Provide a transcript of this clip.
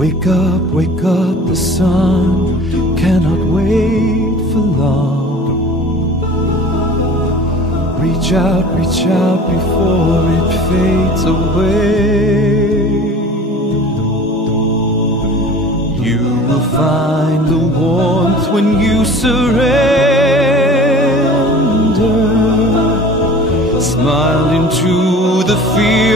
wake up, the sun cannot wait for long. Reach out before it fades away. You will find the warmth when you surrender. Smile into the fear